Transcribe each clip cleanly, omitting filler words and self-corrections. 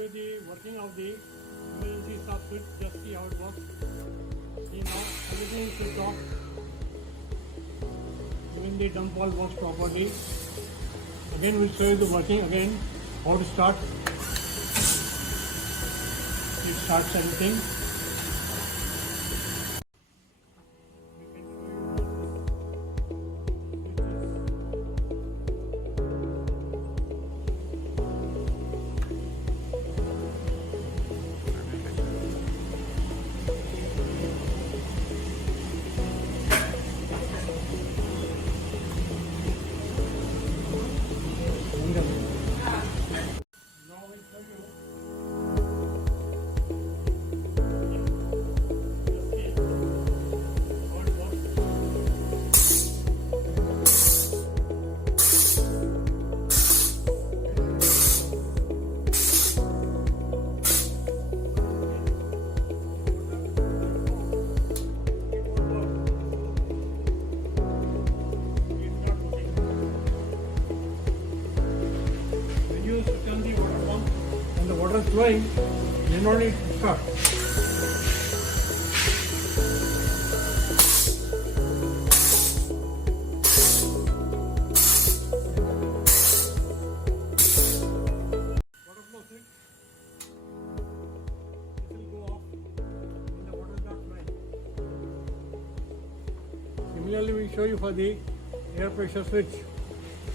you the working of the emergency stop switch. Just see how it works. See now everything is switched off. Even the dump valve works properly. Again we'll show you the working again, how to start. It starts everything. Flowing, you don't need to stop. Water flow switch. This will go off when the water is not flowing. Similarly, we show you for the air pressure switch.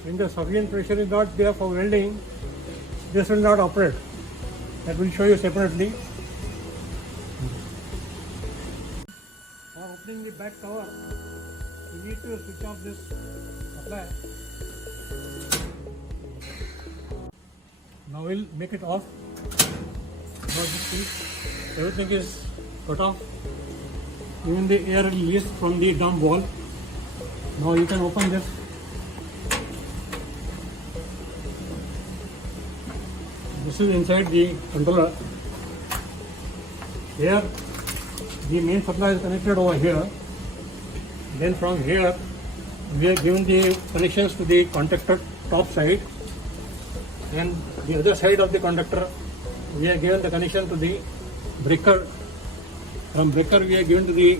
When the sufficient pressure is not there for welding, this will not operate. That will show you separately. For opening the back cover, you need to switch off this supply. Now we'll make it off. Now you see, everything is cut off. Even the air released from the dump valve. Now you can open this. This is inside the controller. Here the main supply is connected over here. Then from here we are given the connections to the conductor top side, and the other side of the conductor we are given the connection to the breaker. From breaker we are given to the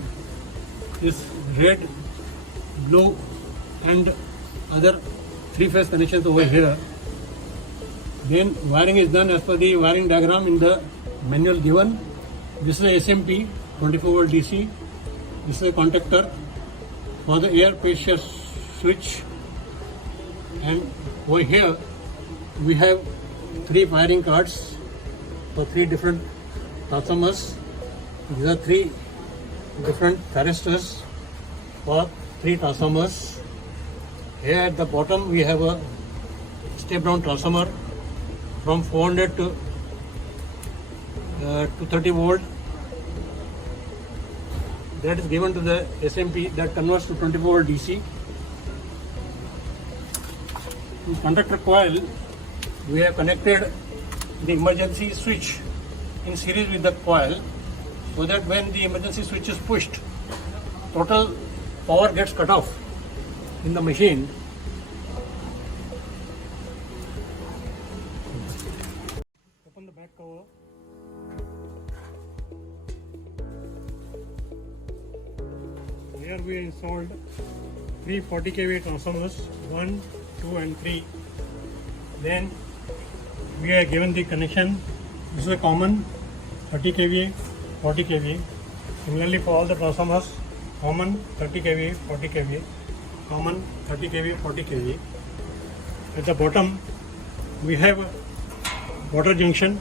this red, blue and other three-phase connections over here. Then wiring is done as per the wiring diagram in the manual given. This is a SMP 24 volt DC. This is a contactor for the air pressure switch, and over here we have three wiring cards for three different transformers. These are three different thyristors for three transformers. Here at the bottom we have a step down transformer from 400 to 30 volt. That is given to the SMP that converts to 24 volt DC. In conductor coil, we have connected the emergency switch in series with the coil, so that when the emergency switch is pushed, total power gets cut off in the machine. Open the back cover. Here we installed three 40 kV transformers, 1, 2 and 3. Then we are given the connection. This is a common 30 kV, 40 kV. Similarly for all the transformers, common 30 kV, 40 kV, common 30 kV, 40 kV. At the bottom we have a water junction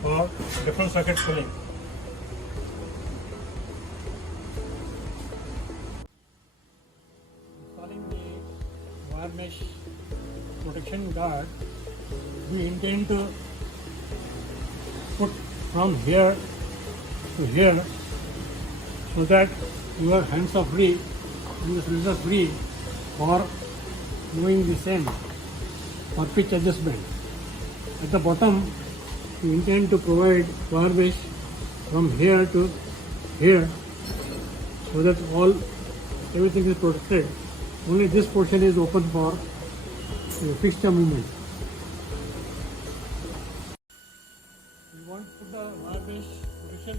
for different circuit pulling. Installing the wire mesh protection guard, we intend to put from here to here, so that your hands are free, your wrists are free for doing the same for pitch adjustment. At the bottom, we intend to provide wire mesh from here to here, so that everything is protected. Only this portion is open for fixture movement. put the marg position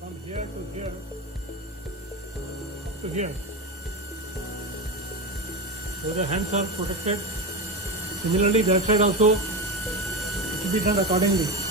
from here to here, up to here. So the hands are protected. Similarly, that side also it should be done accordingly.